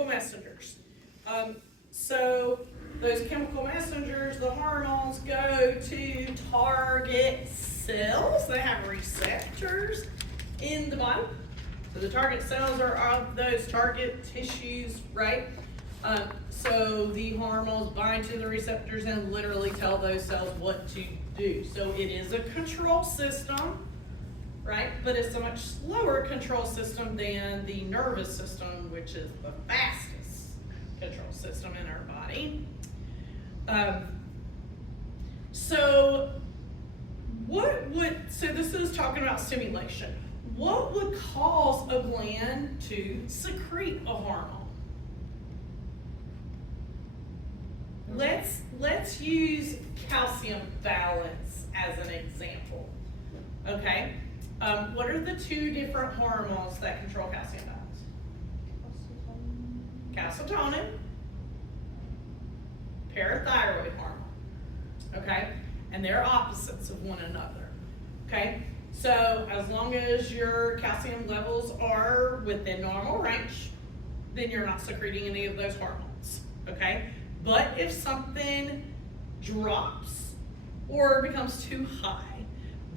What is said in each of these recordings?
chemical messengers. So those chemical messengers, the hormones, go to target cells. They have receptors in the body. So the target cells are of those target tissues, right? So the hormones bind to the receptors and literally tell those cells what to do. So it is a control system, right? But it's a much slower control system than the nervous system, which is the fastest control system in our body. So this is talking about stimulation. What would cause a gland to secrete a hormone? Let's use calcium balance as an example. Okay, what are the two different hormones that control calcium balance? Calcitonin, parathyroid hormone. Okay, and they're opposites of one another. Okay, so as long as your calcium levels are within normal range, then you're not secreting any of those hormones. Okay. But if something drops or becomes too high,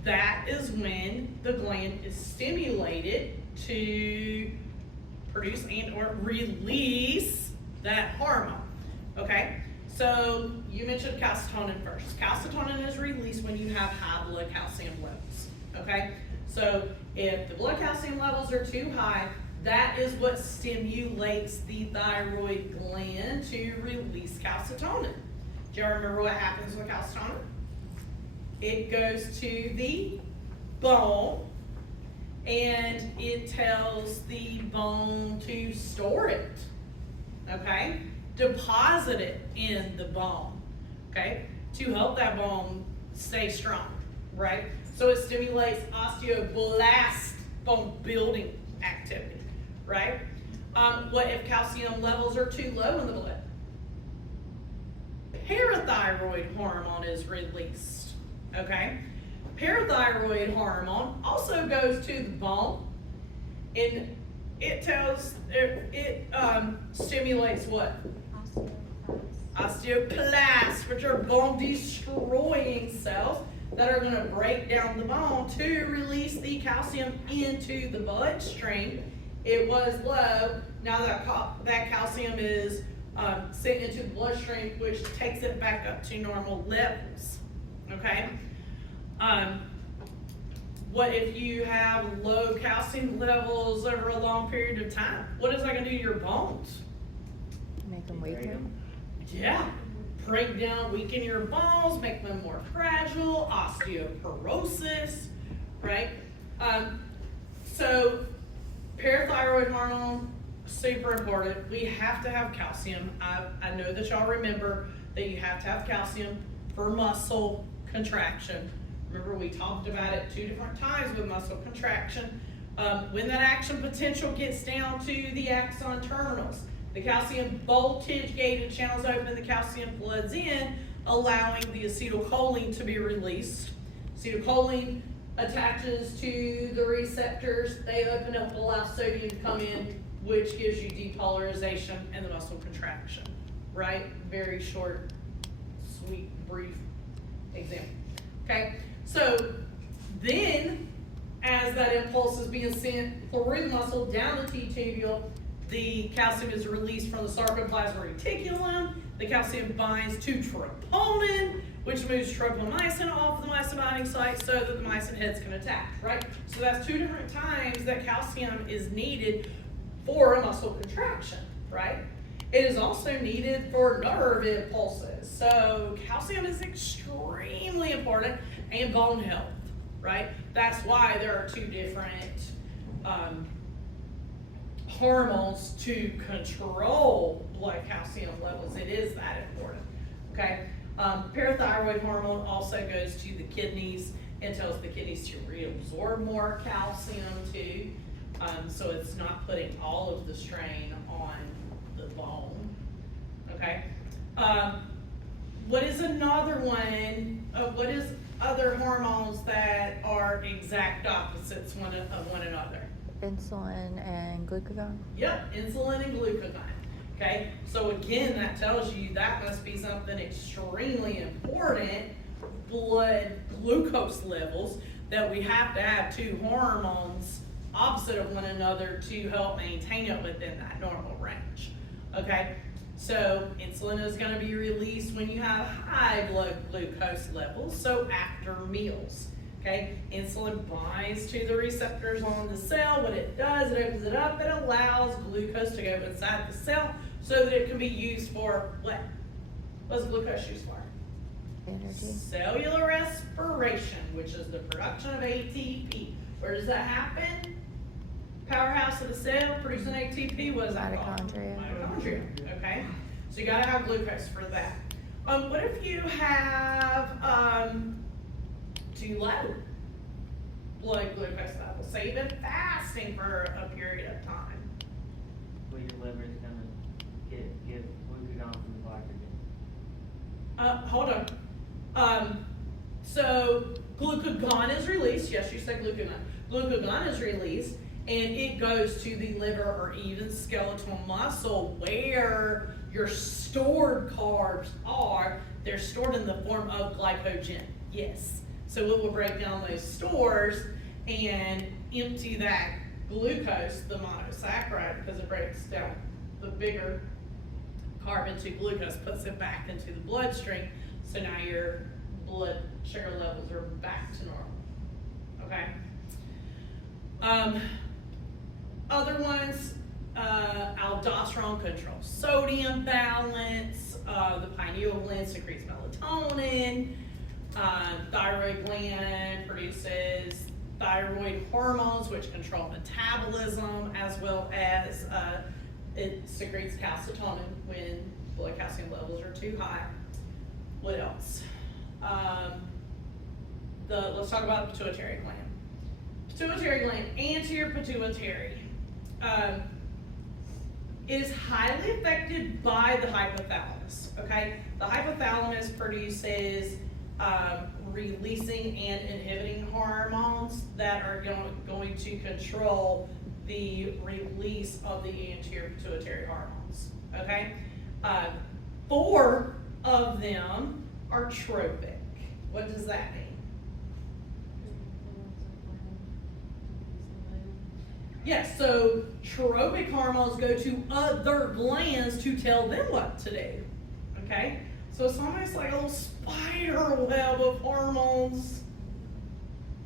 that is when the gland is stimulated to produce and or release that hormone. Okay, so you mentioned calcitonin first. Calcitonin is released when you have high blood calcium levels. Okay, so if the blood calcium levels are too high, that is what stimulates the thyroid gland to release calcitonin. Do you remember what happens with calcitonin? It goes to the bone and it tells the bone to store it, okay? Deposit it in the bone, okay? To help that bone stay strong, right? So it stimulates osteoblast bone building activity. Right? What if calcium levels are too low in the blood? Parathyroid hormone is released. Okay? Parathyroid hormone also goes to the bone and it stimulates what? Osteoclasts, which are bone destroying cells that are going to break down the bone to release the calcium into the bloodstream. It was low. Now that calcium is sent into the bloodstream, which takes it back up to normal levels. Okay. What if you have low calcium levels over a long period of time? What is that going to do to your bones? Make them weaker. Yeah. Break down, weaken your bones, make them more fragile, osteoporosis, right? So parathyroid hormone, super important. We have to have calcium. I know that y'all remember that you have to have calcium for muscle contraction. Remember we talked about it 2 different times with muscle contraction. When that action potential gets down to the axon terminals, the calcium voltage gated channels open, the calcium floods in, allowing the acetylcholine to be released. Acetylcholine attaches to the receptors, they open up, allow sodium to come in, which gives you depolarization and the muscle contraction, right? Very short, sweet, brief example. Okay, so then as that impulse is being sent through the muscle down the T-tubule, the calcium is released from the sarcoplasmic reticulum. The calcium binds to troponin, which moves tropomyosin off the myosin binding site so that the myosin heads can attack, right? So that's 2 different times that calcium is needed for a muscle contraction, right? It is also needed for nerve impulses. So calcium is extremely important and bone health, right? That's why there are 2 different hormones to control blood calcium levels. It is that important, okay? Parathyroid hormone also goes to the kidneys and tells the kidneys to reabsorb more calcium too. So it's not putting all of the strain on the bone, okay? What is another one, what is other hormones that are exact opposites of one another? Insulin and glucagon. Yep, insulin and glucagon. Okay, so again, that tells you that must be something extremely important, blood glucose levels, that we have to have two hormones opposite of one another to help maintain it within that normal range. Okay, so insulin is going to be released when you have high blood glucose levels, so after meals. Okay, insulin binds to the receptors on the cell. What it does, it opens it up, it allows glucose to go inside the cell so that it can be used for what? What's glucose used for? Energy. Cellular respiration, which is the production of ATP. Where does that happen? Powerhouse of the cell producing ATP, what is that called? Mitochondria. Mitochondria, okay? So you gotta have glucose for that. What if you have too low blood glucose levels? Say you've been fasting for a period of time. Well, your liver is gonna give glucagon from the glycogen. Hold on. So glucagon is released. Yes, you said glucagon. Glucagon is released, and it goes to the liver or even skeletal muscle where your stored carbs are. They're stored in the form of glycogen. Yes. So it will break down those stores and empty that glucose, the monosaccharide, because it breaks down the bigger carb into glucose, puts it back into the bloodstream. So now your blood sugar levels are back to normal. Okay. Other ones, aldosterone controls sodium balance, the pineal gland secretes melatonin, thyroid gland produces thyroid hormones which control metabolism, as well as it secretes calcitonin when blood calcium levels are too high. What else? Let's talk about the pituitary gland. Pituitary gland, anterior pituitary, is highly affected by the hypothalamus. Okay, the hypothalamus produces releasing and inhibiting hormones that are going to control the release of the anterior pituitary hormones. Okay, 4 of them are tropic. What does that mean? Yes, so tropic hormones go to other glands to tell them what to do. Okay, so it's almost like a little spider web of hormones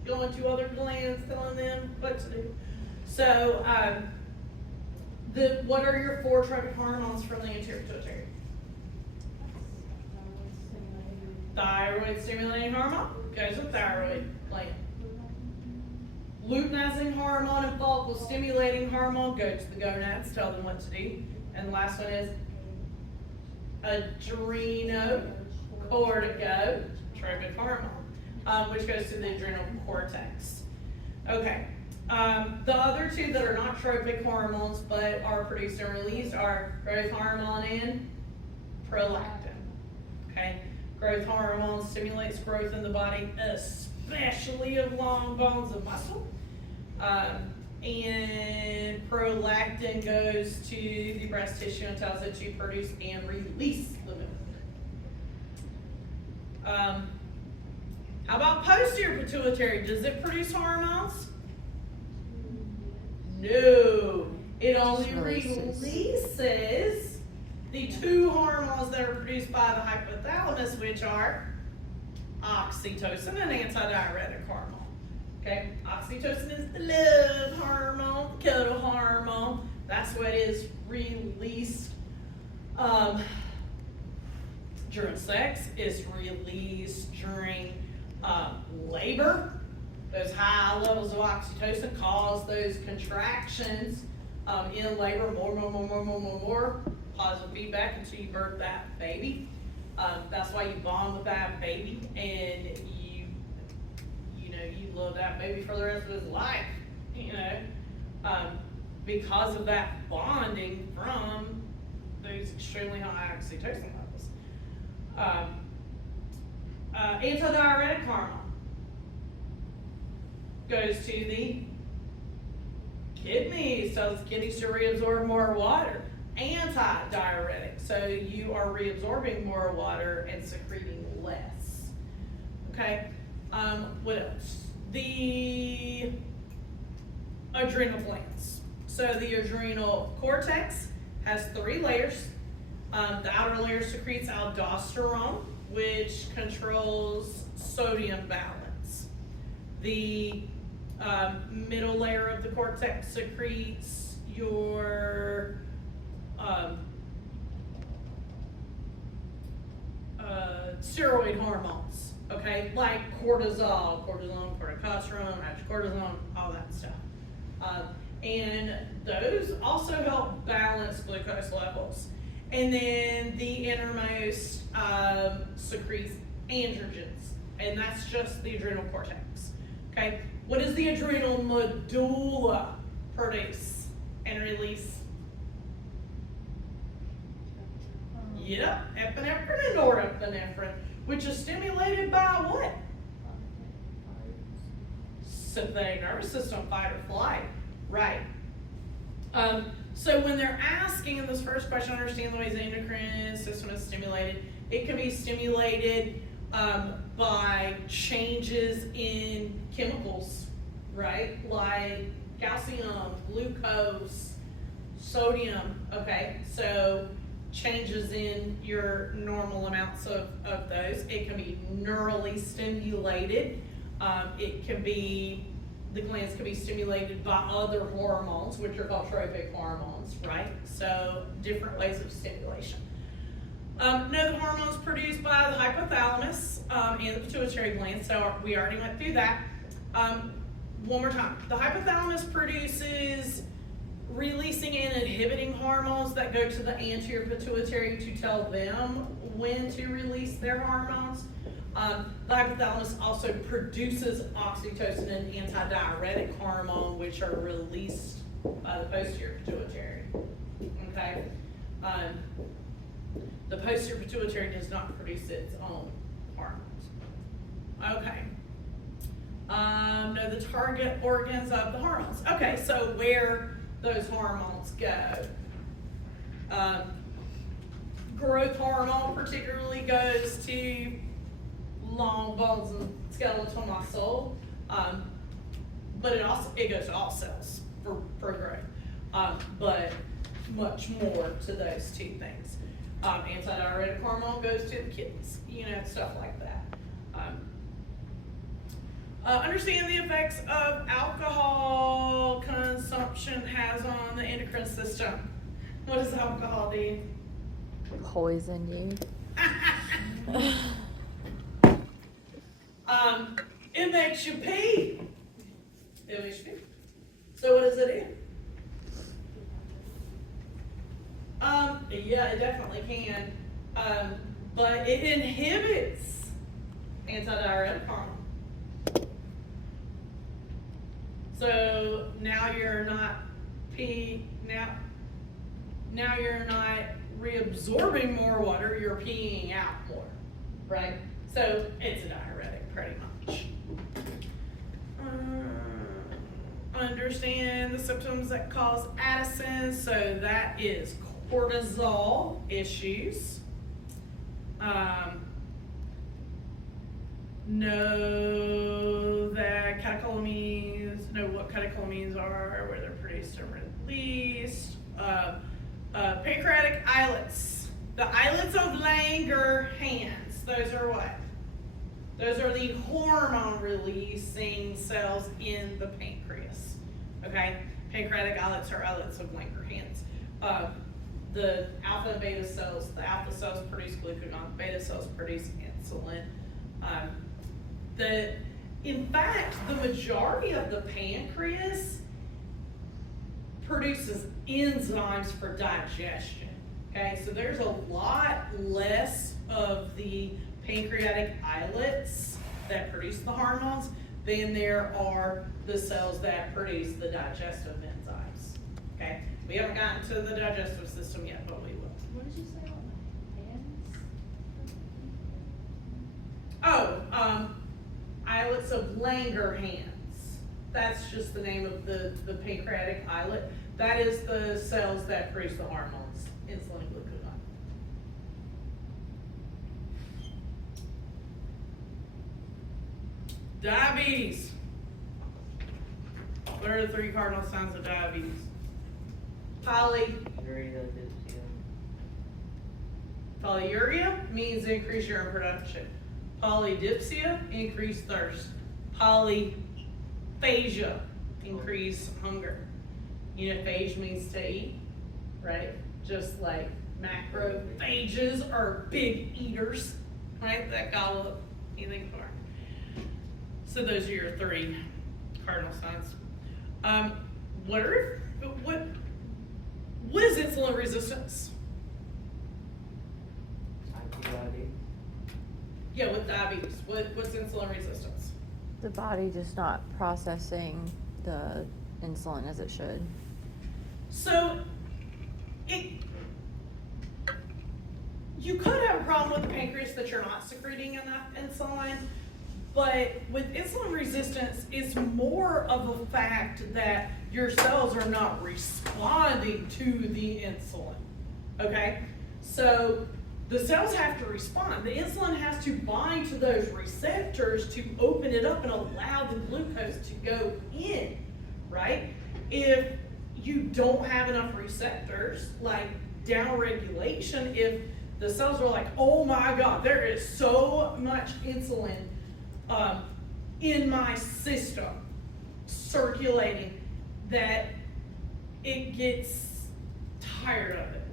going to other glands, telling them what to do. So, what are your 4 tropic hormones from the anterior pituitary? Thyroid stimulating hormone goes with thyroid gland. Luteinizing hormone and follicle stimulating hormone go to the gonads, tell them what to do. And the last one is adrenocorticotropic hormone, which goes to the adrenal cortex. Okay. The other 2 that are not tropic hormones but are produced and released are growth hormone and prolactin. Okay. Growth hormone stimulates growth in the body, especially of long bones and muscle. And prolactin goes to the breast tissue and tells it to produce and release fluid. How about posterior pituitary? Does it produce hormones? No. It only releases the 2 hormones that are produced by the hypothalamus, which are oxytocin and antidiuretic hormone. Okay, oxytocin is the love hormone, the cuddle hormone. That's what is released during sex. It's released during labor. Those high levels of oxytocin cause those contractions in labor, more, positive feedback until you birth that baby. That's why you bond with that baby, and you love that baby for the rest of his life, because of that bonding from those extremely high oxytocin levels. Antidiuretic hormone goes to the kidneys, tells the kidneys to reabsorb more water. anti-diuretic, so you are reabsorbing more water and secreting less. Okay, what else? The adrenal glands. So the adrenal cortex has 3 layers. The outer layer secretes aldosterone, which controls sodium balance. The middle layer of the cortex secretes your steroid hormones, okay, like cortisol, corticosterone, hydrocortisone, all that stuff. And those also help balance glucose levels. And then the innermost secretes androgens, and that's just the adrenal cortex. Okay, what does the adrenal medulla produce and release? Yep, epinephrine and norepinephrine, which is stimulated by what? Sympathetic nervous system, fight or flight, right. So when they're asking in this first question, understand the ways the endocrine system is stimulated, it can be stimulated by changes in chemicals, right? Like calcium, glucose, sodium, okay? So changes in your normal amounts of those. It can be neurally stimulated. It can be, the glands can be stimulated by other hormones, which are called trophic hormones, right? So different ways of stimulation. Know the hormones produced by the hypothalamus and the pituitary gland, so we already went through that. One more time. The hypothalamus produces releasing and inhibiting hormones that go to the anterior pituitary to tell them when to release their hormones. The hypothalamus also produces oxytocin and antidiuretic hormone, which are released by the posterior pituitary. Okay. The posterior pituitary does not produce its own hormones. Okay. Know the target organs of the hormones. Okay, so where those hormones go. Growth hormone particularly goes to long bones and skeletal muscle, but it goes to all cells for growth, but much more to those 2 things. Antidiuretic hormone goes to the kidneys, stuff like that. Understand the effects of alcohol consumption has on the endocrine system. What does alcohol do? Poison you. It makes you pee. It makes you pee. So what does it do? Yeah, it definitely can. But it inhibits antidiuretic hormone. So now you're not now you're not reabsorbing more water, you're peeing out more, right? So it's a diuretic pretty much. Understand the symptoms that cause Addison, so that is cortisol issues. Know that catecholamines, know what catecholamines are, where they're produced and released. Pancreatic islets. The islets of Langerhans, those are what? Those are the hormone releasing cells in the pancreas. Okay? Pancreatic islets are islets of Langerhans. The alpha and beta cells, the alpha cells produce glucagon, beta cells produce insulin. In fact, the majority of the pancreas produces enzymes for digestion. Okay, so there's a lot less of the pancreatic islets that produce the hormones than there are the cells that produce the digestive enzymes. Okay, we haven't gotten to the digestive system yet, but we will. What did you say on the hands? Oh, islets of Langerhans. That's just the name of the pancreatic islet. That is the cells that produce the hormones, insulin and glucagon. Diabetes. What are the 3 cardinal signs of diabetes? Polyuria means increased urine production. Polydipsia, increased thirst. Polyphagia, increased hunger. You know, phage means to eat, right? Just like macrophages are big eaters, right? That gobble up anything for. So those are your 3 cardinal signs. What is insulin resistance? Yeah, with diabetes. What's insulin resistance? The body just not processing the insulin as it should. So, you could have a problem with the pancreas that you're not secreting enough insulin, but with insulin resistance, it's more of a fact that your cells are not responding to the insulin, okay? So, the cells have to respond. The insulin has to bind to those receptors to open it up and allow the glucose to go in, right? If you don't have enough receptors, like downregulation, if the cells are like, oh my God, there is so much insulin in my system circulating that it gets tired of it,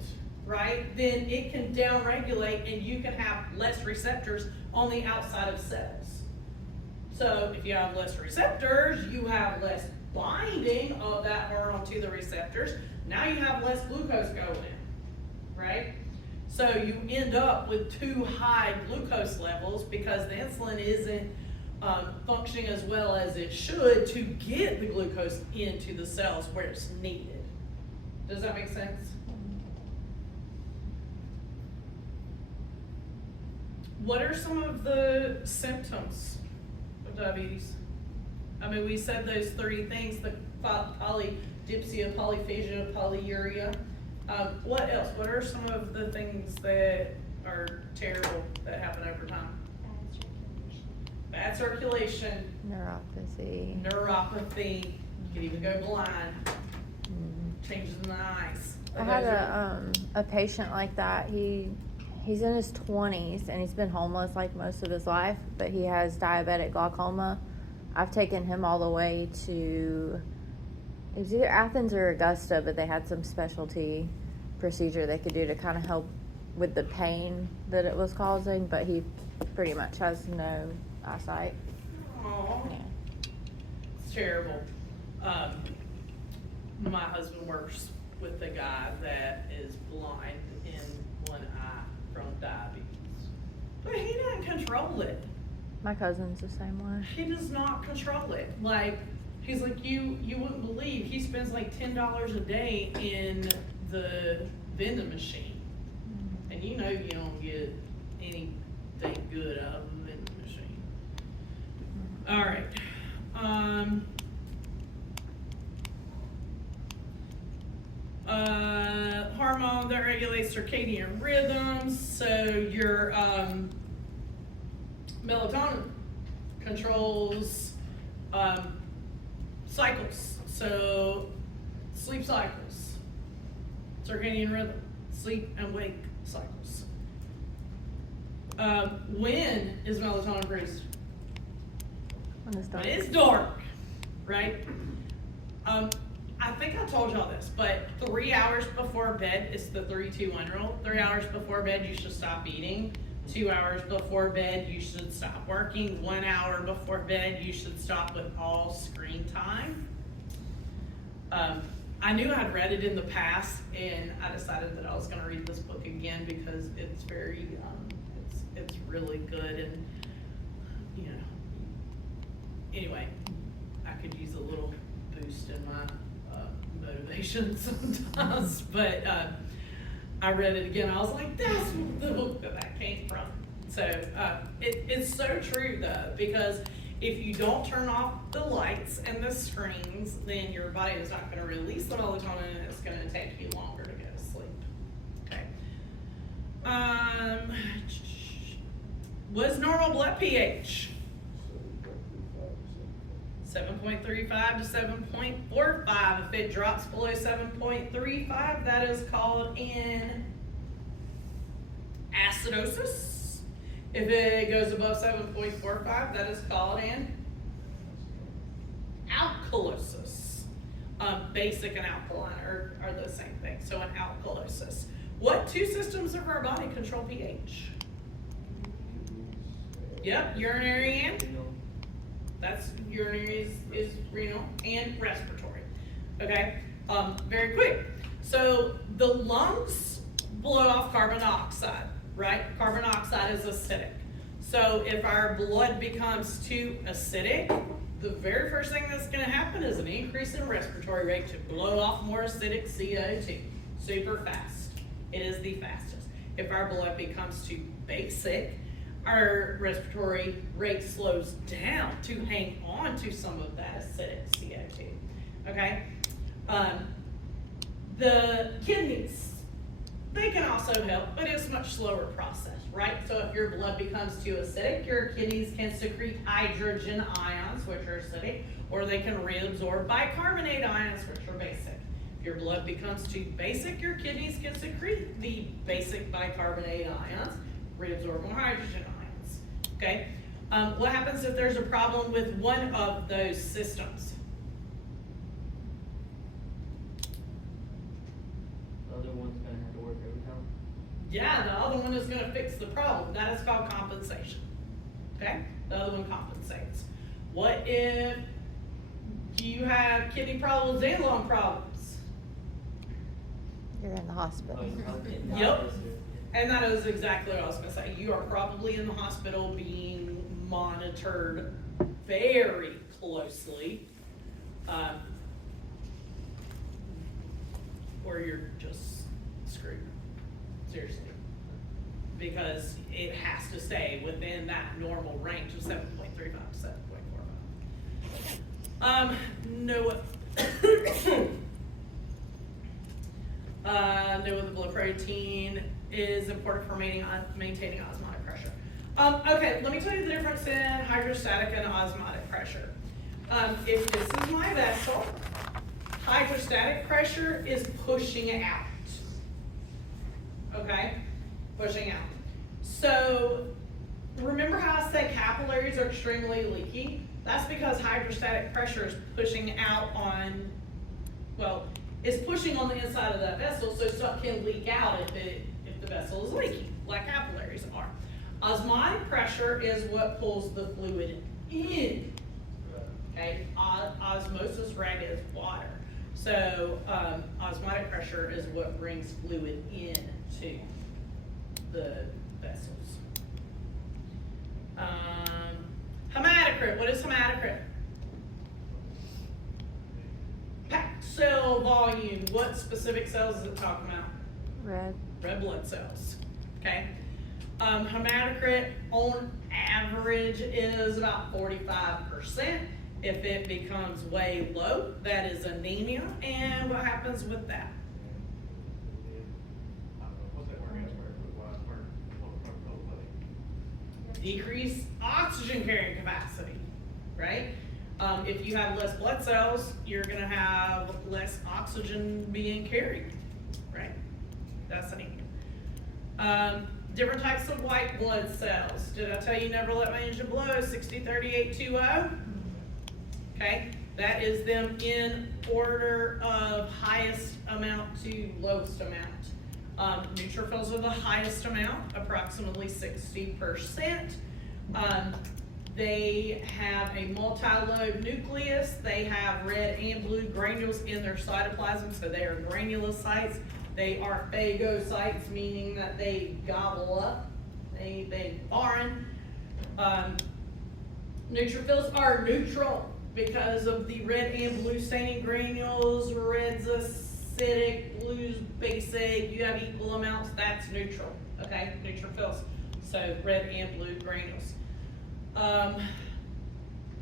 right? Then it can downregulate and you can have less receptors on the outside of cells. So if you have less receptors, you have less binding of that hormone to the receptors. Now you have less glucose going in, right? So you end up with too high glucose levels because the insulin isn't functioning as well as it should to get the glucose into the cells where it's needed. Does that make sense? What are some of the symptoms of diabetes? I mean, we said those 3 things, the polydipsia, polyphagia, polyuria. What else? What are some of the things that are terrible that happen over time? Bad circulation. Neuropathy. Neuropathy. You can even go blind. Changes in the eyes. I had a patient like that. He's in his 20s and he's been homeless like most of his life, but he has diabetic glaucoma. I've taken him all the way to, it was either Athens or Augusta, but they had some specialty procedure they could do to kind of help with the pain that it was causing, but he pretty much has no eyesight. Oh, Yeah. it's terrible. My husband works with a guy that is blind in one eye from diabetes, but he doesn't control it. My cousin's the same way. He does not control it. Like, he's like, you wouldn't believe, he spends like $10 a day in the vending machine. And you know you don't get anything good out of the vending machine. All right. Hormone that regulates circadian rhythms. So your melatonin controls cycles. So sleep cycles, circadian rhythm, sleep and wake cycles. When is melatonin produced? When it's dark, right? I think I told y'all this, but 3 hours before bed is the 3-2-1 rule. 3 hours before bed, you should stop eating. 2 hours before bed, you should stop working. 1 hour before bed, you should stop with all screen time. I knew I'd read it in the past, and I decided that I was gonna read this book again because it's very, it's really good, and, you know, anyway, I could use a little boost in my motivation sometimes, but I read it again. I was like, that's the book that came from. So it's so true though, because If you don't turn off the lights and the screens, then your body is not gonna release the melatonin and it's gonna take you longer to go to sleep. Okay. What's normal blood pH? 7.35 to 7.45. If it drops below 7.35, that is called an acidosis. If it goes above 7.45, that is called an alkalosis. Basic and alkaline are the same thing, so an alkalosis. What two systems of our body control pH? Yep, urinary and that's urinary is renal and respiratory. Okay, very quick. So the lungs blow off carbon dioxide, right? Carbon dioxide is acidic. So if our blood becomes too acidic, the very first thing that's gonna happen is an increase in respiratory rate to blow off more acidic CO2, super fast. It is the fastest. If our blood becomes too basic, our respiratory rate slows down to hang on to some of that acidic CO2, okay? The kidneys, they can also help, but it's a much slower process, right? So if your blood becomes too acidic, your kidneys can secrete hydrogen ions, which are acidic, or they can reabsorb bicarbonate ions, which are basic. If your blood becomes too basic, your kidneys can secrete the basic bicarbonate ions, reabsorb more hydrogen ions, okay? What happens if there's a problem with one of those systems? The other one's gonna have to work overtime. Yeah, the other one is gonna fix the problem. That is called compensation, okay? The other one compensates. What if you have kidney problems and lung problems? You're in the hospital. Yep. And that is exactly what I was gonna say. You are probably in the hospital being monitored very closely. Or you're just screwed, seriously. Because it has to stay within that normal range of 7.35 to 7.45. Know what the blood protein is important for maintaining osmotic pressure. Okay, let me tell you the difference in hydrostatic and osmotic pressure. If this is my vessel, hydrostatic pressure is pushing out. Okay, pushing out. So remember how I said capillaries are extremely leaky? That's because hydrostatic pressure is pushing out on, well, it's pushing on the inside of that vessel, so stuff can leak out if the vessel is leaky, like capillaries are. Osmotic pressure is what pulls the fluid in. Okay, osmosis, right, is water. So osmotic pressure is what brings fluid into the vessels. Hematocrit, what is hematocrit? Packed cell volume, what specific cells is it talking about? Red blood cells, okay? Hematocrit on average is about 45%. If it becomes way low, that is anemia. And what happens with that? Decrease oxygen carrying capacity, right? If you have less blood cells, you're gonna have less oxygen being carried, right? That's anemia. Different types of white blood cells. Did I tell you never let my engine blow? 60, 38, 20. Okay, that is them in order of highest amount to lowest amount. Neutrophils are the highest amount, approximately 60%. They have a multi-lobe nucleus. They have red and blue granules in their cytoplasm, so they are granulocytes. They are phagocytes, meaning that they gobble up anything foreign. Neutrophils are neutral because of the red and blue staining granules. Red's acidic, blue's basic. You have equal amounts, that's neutral, okay? Neutrophils, so red and blue granules.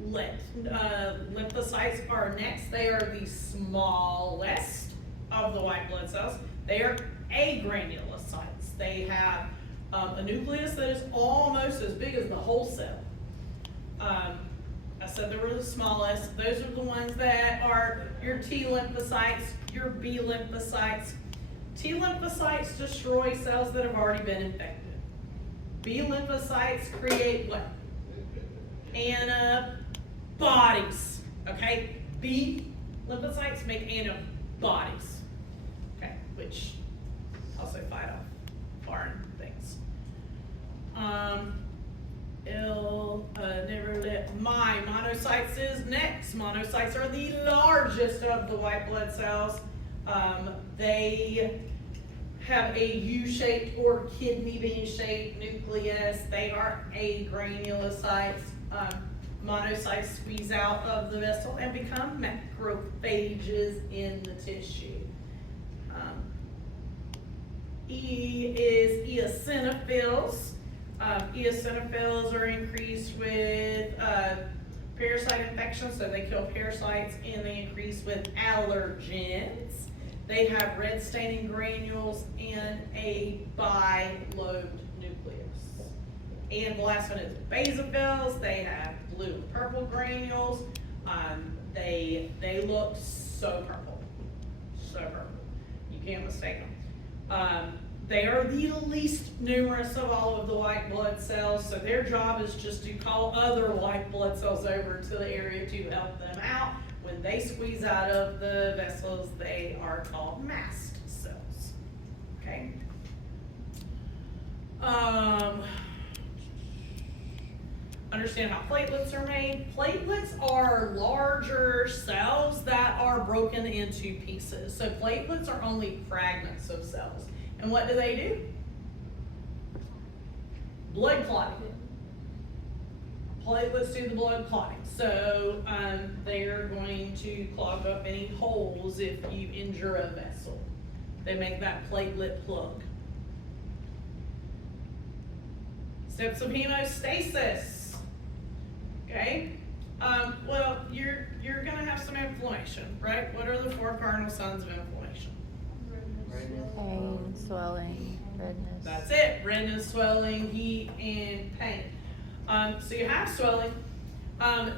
Lymphocytes are next. They are the smallest of the white blood cells. They are agranulocytes. They have a nucleus that is almost as big as the whole cell. I said they were the smallest. Those are the ones that are your T lymphocytes, your B lymphocytes. T lymphocytes destroy cells that have already been infected. B lymphocytes create what? Antibodies. Okay? B lymphocytes make antibodies. Okay, which also fight off foreign things. Monocytes is next. Monocytes are the largest of the white blood cells. They have a U-shaped or kidney bean-shaped nucleus. They are agranulocytes. Monocytes squeeze out of the vessel and become macrophages in the tissue. E is eosinophils. Eosinophils are increased with parasite infections, so they kill parasites, and they increase with allergens. They have red staining granules and a bilobed nucleus. And the last one is basophils. They have blue and purple granules. They look so purple, so purple. You can't mistake them. They are the least numerous of all of the white blood cells, so their job is just to call other white blood cells over to the area to help them out. When they squeeze out of the vessels, they are called mast cells. Okay? Understand how platelets are made. Platelets are larger cells that are broken into pieces. So platelets are only fragments of cells. And what do? Blood clotting. Platelets do the blood clotting. So they're going to clog up any holes if you injure a vessel. They make that platelet plug. Steps of hemostasis. Okay? Well, you're gonna have some inflammation, right? What are the 4 cardinal signs of inflammation? Pain, swelling, redness. That's it. Redness, swelling, heat, and pain. So you have swelling.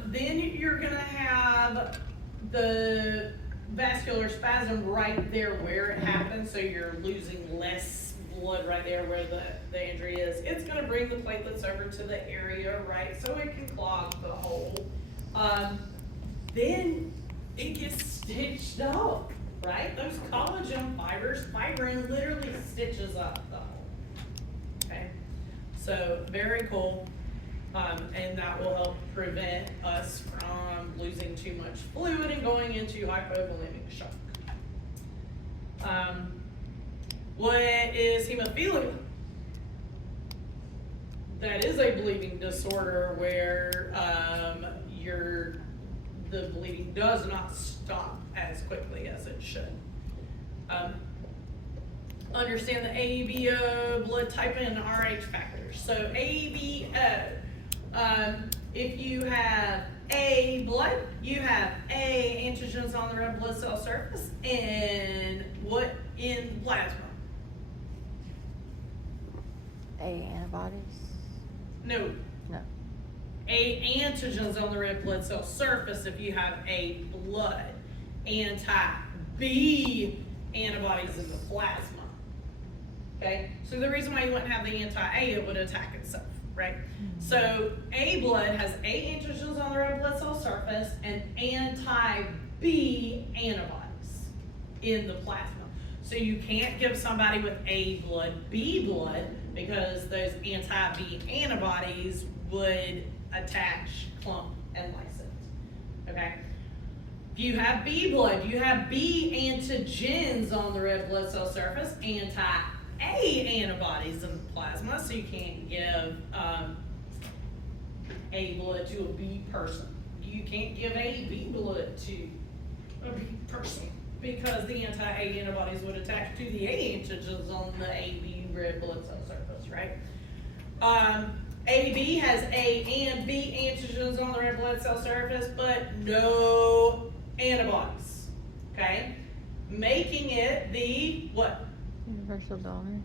Then you're gonna have the vascular spasm right there where it happened. So you're losing less blood right there where the injury is. It's gonna bring the platelets over to the area, right? So it can clog the hole. Then it gets stitched up, right? Those collagen fibers, fibrin literally stitches up the hole. Okay, so very cool. And that will help prevent us from losing too much fluid and going into hypovolemic shock. What is hemophilia? That is a bleeding disorder where the bleeding does not stop as quickly as it should. Understand the ABO, blood type, and RH factors. So ABO, if you have A blood, you have A antigens on the red blood cell surface, and what in plasma? A antibodies? No. No. A antigens on the red blood cell surface if you have A blood. Anti-B antibodies in the plasma. Okay? So the reason why you wouldn't have the anti-A, it would attack itself, right? So A blood has A antigens on the red blood cell surface and anti-B antibodies in the plasma. So you can't give somebody with A blood B blood because those anti-B antibodies would attach, clump, and lysate. Okay? If you have B blood, you have B antigens on the red blood cell surface, anti-A antibodies in the plasma, so you can't give A blood to a B person. You can't give A B blood to a B person because the anti-A antibodies would attach to the A antigens on the AB red blood cell surface, right? AB has A and B antigens on the red blood cell surface, but no antibodies, okay? Making it the, what? Universal donor.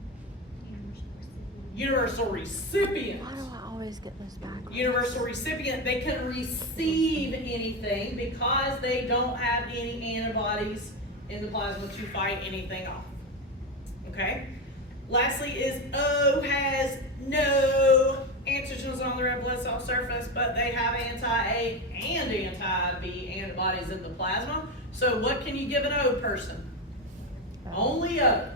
Universal recipient. Why do I always get this back? Universal recipient, they can receive anything because they don't have any antibodies in the plasma to fight anything off, okay? Lastly is O has no antigens on the red blood cell surface, but they have anti-A and anti-B antibodies in the plasma. So what can you give an O person? Only O.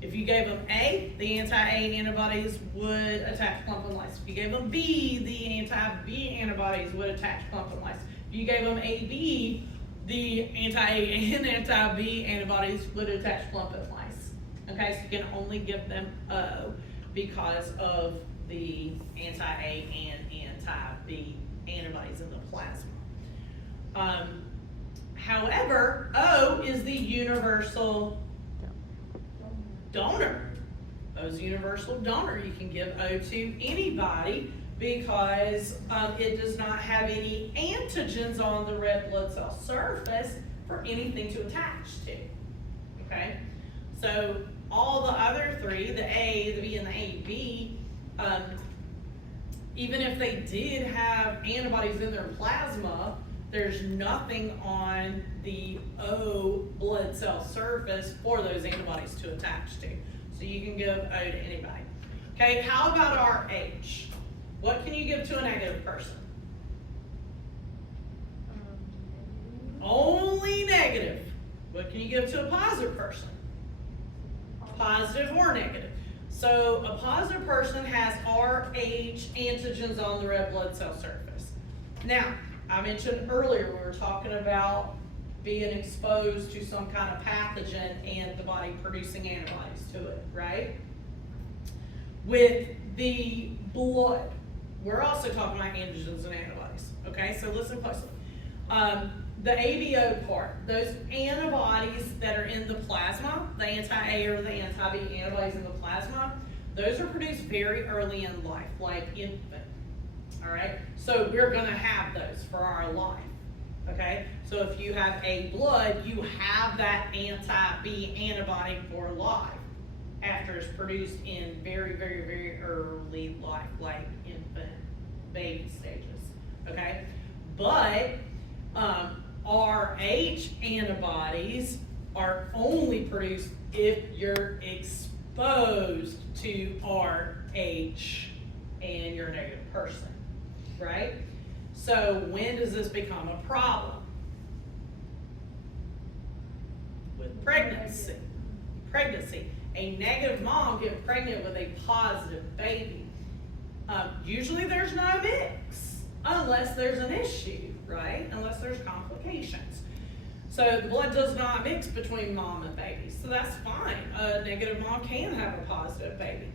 If you gave them A, the anti-A antibodies would attach clump and lyse. If you gave them B, the anti-B antibodies would attach clump and lyse. If you gave them AB, the anti-A and anti-B antibodies would attach clump and lyse. Okay, so you can only give them O because of the anti-A and anti-B antibodies in the plasma. However, O is the universal donor. O is a universal donor. You can give O to anybody because it does not have any antigens on the red blood cell surface for anything to attach to. Okay, so all the other three, the A, the B, and the AB, even if they did have antibodies in their plasma, there's nothing on the O blood cell surface for those antibodies to attach to. So you can give O to anybody. Okay, how about our H? What can you give to a negative person? Only negative. What can you give to a positive person? Positive or negative. So a positive person has RH antigens on the red blood cell surface. Now, I mentioned earlier we were talking about being exposed to some kind of pathogen and the body producing antibodies to it, right? With the blood, we're also talking about antigens and antibodies, okay? So listen closely. The ABO part, those antibodies that are in the plasma, the anti-A or the anti-B antibodies in the plasma, those are produced very early in life, like infant, all right? So we're gonna have those for our life, okay? So if you have A blood, you have that anti-B antibody for life after it's produced in very, very, very early life, like infant, baby stages, okay? But RH antibodies are only produced if you're exposed to RH and you're a negative person, right? So when does this become a problem? With pregnancy. A negative mom gets pregnant with a positive baby. Usually there's no mix unless there's an issue, right? Unless there's complications. So the blood does not mix between mom and baby, so that's fine. A negative mom can have a positive baby.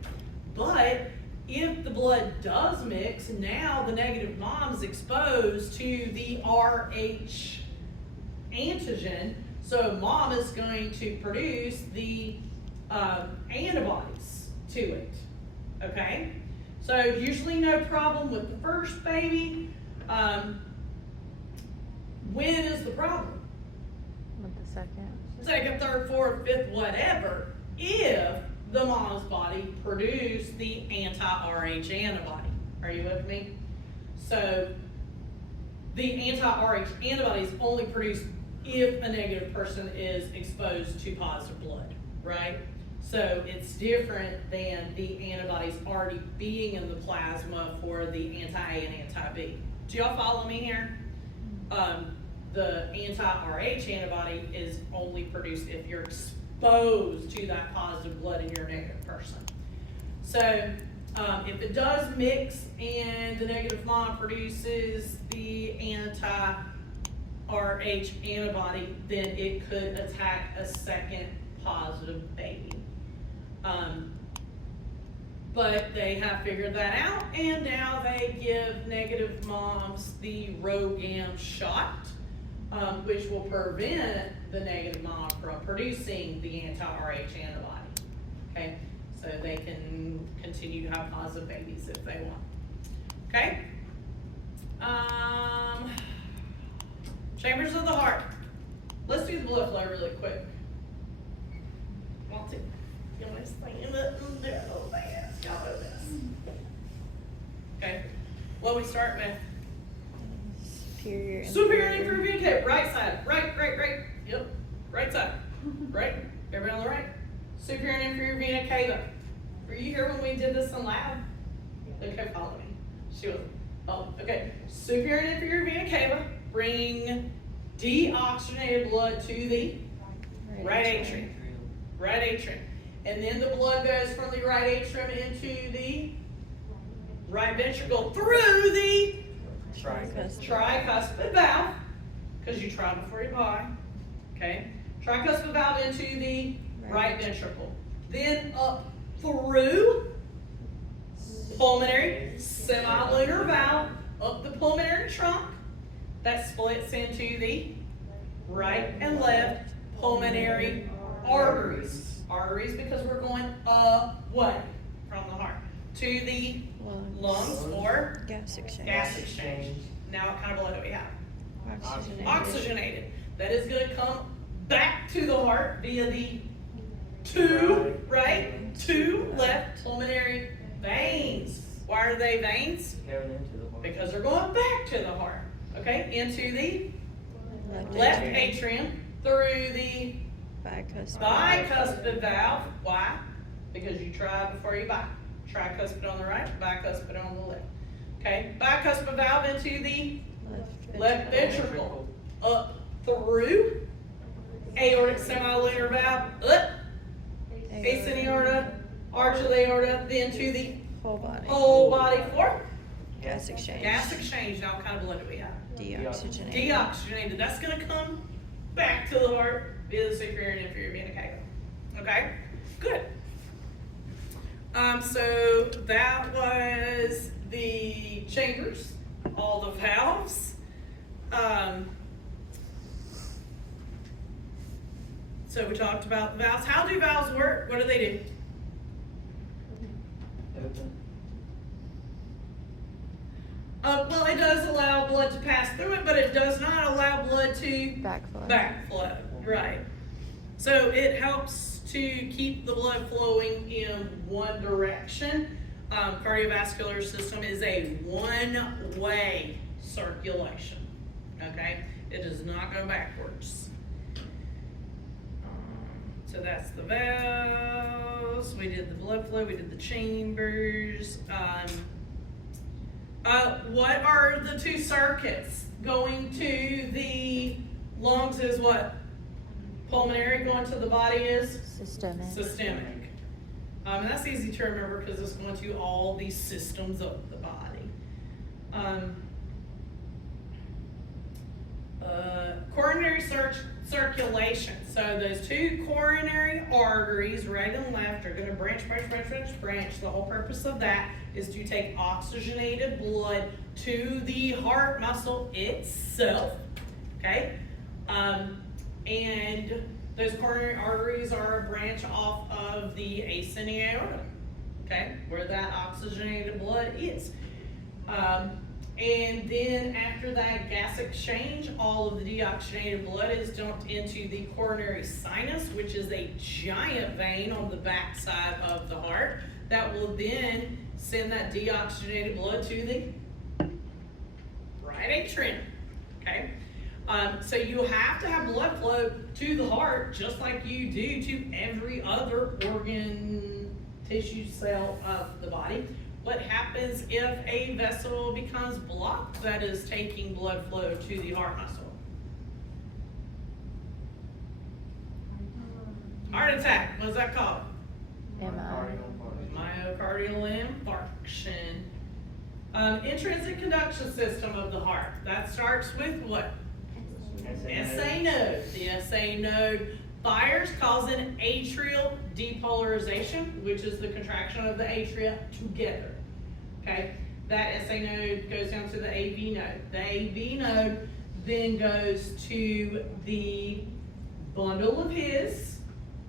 But if the blood does mix, now the negative mom is exposed to the RH antigen, so mom is going to produce the antibodies to it, okay? So usually no problem with the first baby. When is the problem? With the second. Second, third, fourth, fifth, whatever, if the mom's body produced the anti-RH antibody. Are you with me? So the anti-RH antibody is only produced if a negative person is exposed to positive blood, right? So it's different than the antibodies already being in the plasma for the anti-A and anti-B. Do y'all follow me here? The anti-RH antibody is only produced if you're exposed to that positive blood and you're a negative person. So if it does mix and the negative mom produces the anti-RH antibody, then it could attack a second positive baby. But they have figured that out, and now they give negative moms the RhoGAM shot, which will prevent the negative mom from producing the anti-RH antibody. Okay, so they can continue to have positive babies if they want. Okay? Chambers of the heart. Let's do the blood flow really quick. Want to? You want to stand up and do it real fast? Y'all know this. Okay. What we start with? Superior. Superior and inferior vena cava. Right side. Right. Yep. Right side. Right. Everybody on the right. Superior and inferior vena cava. Were you here when we did this in lab? Okay, follow me. She was. Oh, okay. Superior and inferior vena cava. Bring deoxygenated blood to the right atrium. Right atrium. And then the blood goes from the right atrium into the right ventricle through the tricuspid valve, because you try before you buy. Okay? Tricuspid valve into the right ventricle. Then up through pulmonary semilunar valve, up the pulmonary trunk. That splits into the right and left pulmonary arteries. Arteries because we're going away from the heart. To the lungs or gas exchange. gas exchange. Now what kind of blood do we have? Oxygenated. That is going to come back to the heart via the two right, two left pulmonary veins. Why are they veins? Because they're going back to the heart. Okay, into the left atrium through the bicuspid valve. Why? Because you try before you buy. Tricuspid on the right, bicuspid on the left. Okay, bicuspid valve into the left ventricle. Up through aortic semilunar valve. Up. Ace in the aorta, arch of the aorta, then to the whole body for Gas exchange. gas exchange. Now what kind of blood do we have? Deoxygenated. Deoxygenated. That's going to come back to the heart via the superior and inferior vena cava. Okay? Good. So that was the chambers, all the valves. So we talked about the valves. How do valves work? What do they do? Well, it does allow blood to pass through it, but it does not allow blood to backflow. Right. So it helps to keep the blood flowing in one direction. Cardiovascular system is a one-way circulation. Okay? It does not go backwards. So that's the valves. We did the blood flow. We did the chambers. What are the two circuits? Going to the lungs is what? Pulmonary. Going to the body is? Systemic. And that's easy to remember because it's going to all these systems of the body. Coronary circulation. So those two coronary arteries, right and left, are going to branch. The whole purpose of that is to take oxygenated blood to the heart muscle itself. Okay? And those coronary arteries are a branch off of the ace in the aorta. Okay? Where that oxygenated blood is. And then after that gas exchange, all of the deoxygenated blood is dumped into the coronary sinus, which is a giant vein on the back side of the heart that will then send that deoxygenated blood to the right atrium. Okay? So you have to have blood flow to the heart just like you do to every other organ, tissue, cell of the body. What happens if a vessel becomes blocked that is taking blood flow to the heart muscle? Heart attack. What's that called? Myocardial infarction. Intrinsic conduction system of the heart. That starts with what? SA node. The SA node fires, causing atrial depolarization, which is the contraction of the atria together. Okay, that SA node goes down to the AV node. The AV node then goes to the bundle of His,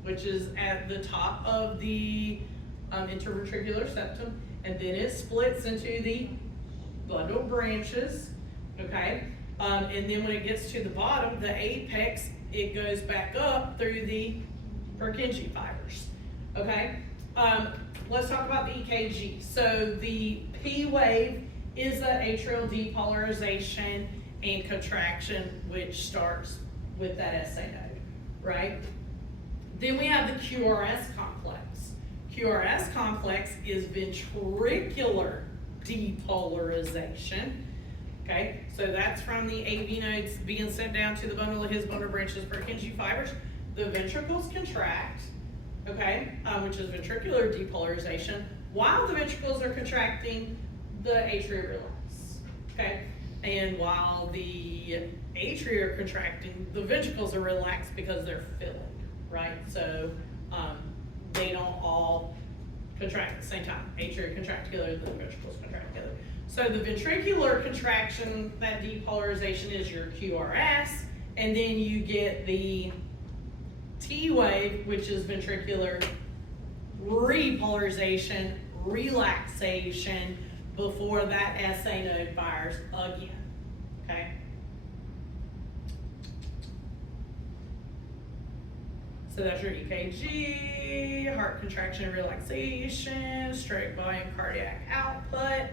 which is at the top of the interventricular septum, and then it splits into the bundle branches, okay? And then when it gets to the bottom, the apex, it goes back up through the Purkinje fibers, okay? Let's talk about the EKG. So the P wave is the atrial depolarization and contraction, which starts with that SA node, right? Then we have the QRS complex. QRS complex is ventricular depolarization. Okay, so that's from the AV nodes being sent down to the bundle of his bundle branches Purkinje fibers. The ventricles contract, okay, which is ventricular depolarization. While the ventricles are contracting, the atria relax, okay? And while the atria are contracting, the ventricles are relaxed because they're filling, right? So they don't all contract at the same time. Atria contract together, the ventricles contract together. So the ventricular contraction, that depolarization is your QRS, and then you get the T wave, which is ventricular repolarization, relaxation, before that SA node fires again, okay? So that's your EKG, heart contraction and relaxation, straight volume cardiac output.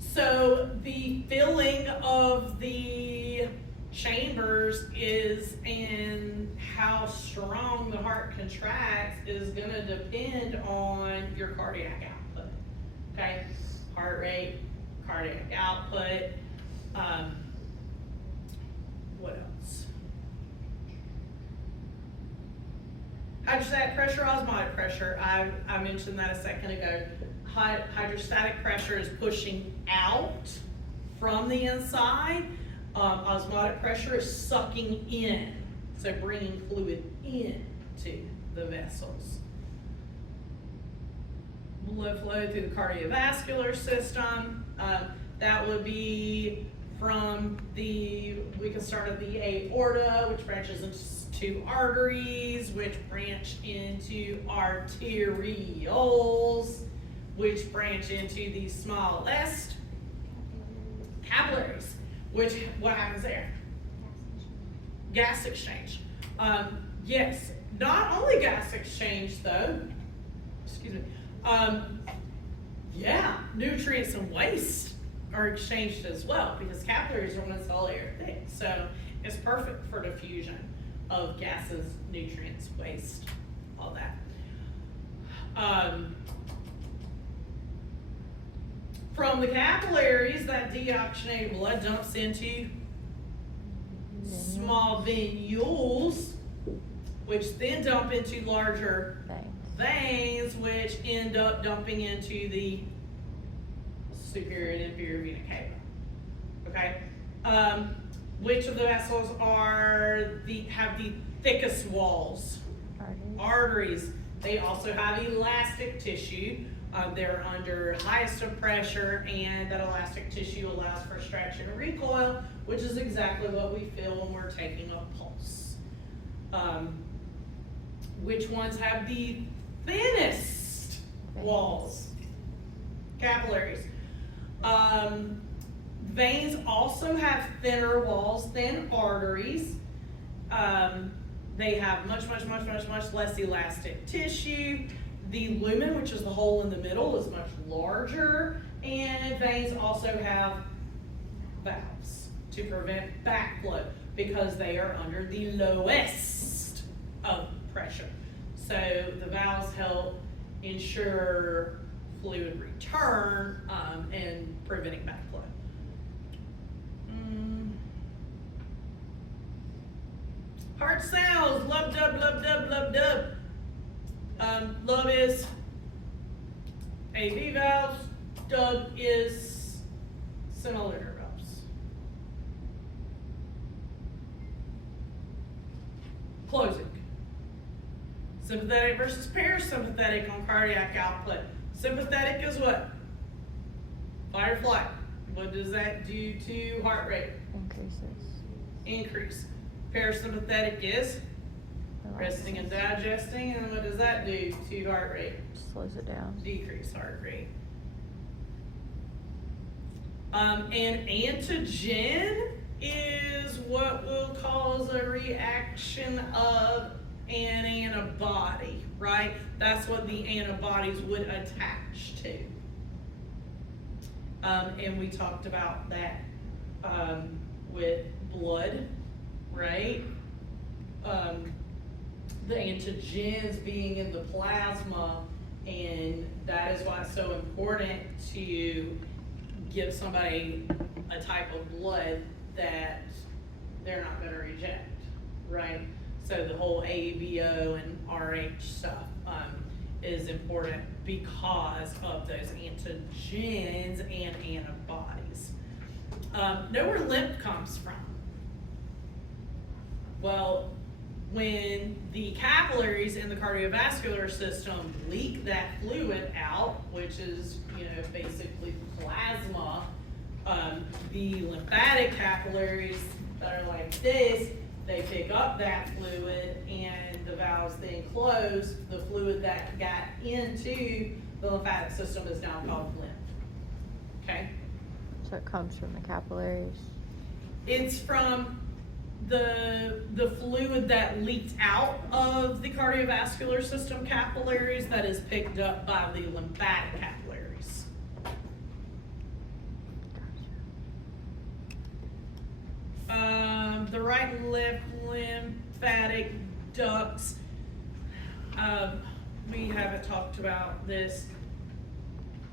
So the filling of the chambers is in how strong the heart contracts is gonna depend on your cardiac output, okay? Heart rate, cardiac output, what else? Hydrostatic pressure, osmotic pressure, I mentioned that a second ago. Hydrostatic pressure is pushing out from the inside. Osmotic pressure is sucking in, so bringing fluid into the vessels. Blood flow through the cardiovascular system, that would be from we can start at the aorta, which branches into arteries, which branch into arterioles, which branch into the smallest capillaries. Which, what happens there? Gas exchange. Yes, not only gas exchange though, excuse me, yeah, nutrients and waste are exchanged as well, because capillaries are one cellular thing. So it's perfect for diffusion of gases, nutrients, waste, all that. From the capillaries, that deoxygenated blood dumps into small venules, which then dump into larger veins, which end up dumping into the superior and inferior vena cava. Okay? Which of the vessels have the thickest walls? Arteries. They also have elastic tissue. They're under highest of pressure, and that elastic tissue allows for stretch and recoil, which is exactly what we feel when we're taking a pulse. Which ones have the thinnest walls? Capillaries. Veins also have thinner walls than arteries. They have much less elastic tissue. The lumen, which is the hole in the middle, is much larger, and veins also have valves to prevent backflow because they are under the lowest of pressure. So the valves help ensure fluid return and preventing backflow. Heart cells, lub dub, lub dub, lub dub. Lub is AV valves, dub is semilunar valves. Closing. Sympathetic versus parasympathetic on cardiac output. Sympathetic is what? Fight or flight. What does that do to heart rate? Increase. Parasympathetic is resting and digesting, and what does that do to heart rate? Slows it down. Decrease heart rate. And antigen is what will cause a reaction of an antibody, right? That's what the antibodies would attach to. And we talked about that with blood, right? The antigens being in the plasma, and that is why it's so important to give somebody a type of blood that they're not going to reject, right? So the whole ABO and RH stuff is important because of those antigens and antibodies. Know where lymph comes from. Well, when the capillaries in the cardiovascular system leak that fluid out, which is, basically plasma, the lymphatic capillaries that are like this, they pick up that fluid and the valves then close. The fluid that got into the lymphatic system is now called lymph. Okay? So it comes from the capillaries. It's from the fluid that leaked out of the cardiovascular system capillaries that is picked up by the lymphatic capillaries. The right and left lymphatic ducts. We haven't talked about this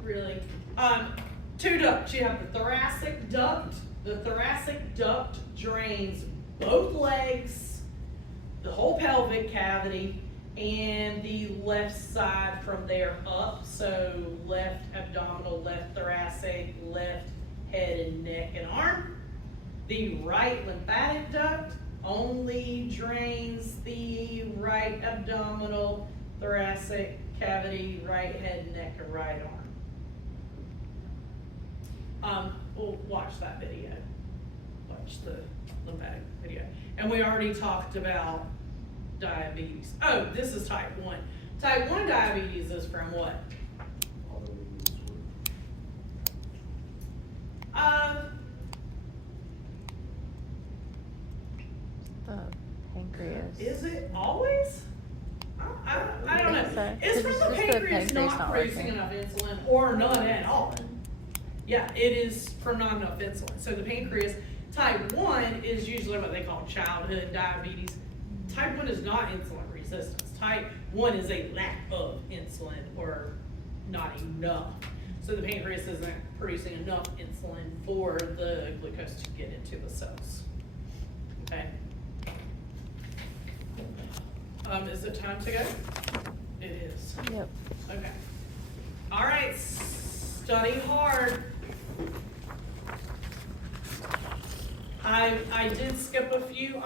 really. Two ducts. You have the thoracic duct. The thoracic duct drains both legs, the whole pelvic cavity, and the left side from there up. So left abdominal, left thoracic, left head and neck and arm. The right lymphatic duct only drains the right abdominal, thoracic cavity, right head, neck, and right arm. We'll watch that video. Watch the lymphatic video. And we already talked about diabetes. Oh, this is type 1. Type 1 diabetes is from what? The pancreas. Is it always? I don't know. So. It's from the Just pancreas not producing working. enough insulin or none at all. Yeah, it is from not enough insulin. So the pancreas, type 1 is usually what they call childhood diabetes. Type 1 is not insulin resistance. Type 1 is a lack of insulin or not enough. So the pancreas isn't producing enough insulin for the glucose to get into the cells. Okay. Is it time to go? It is. Yep. Okay. All right, study hard. I did skip a few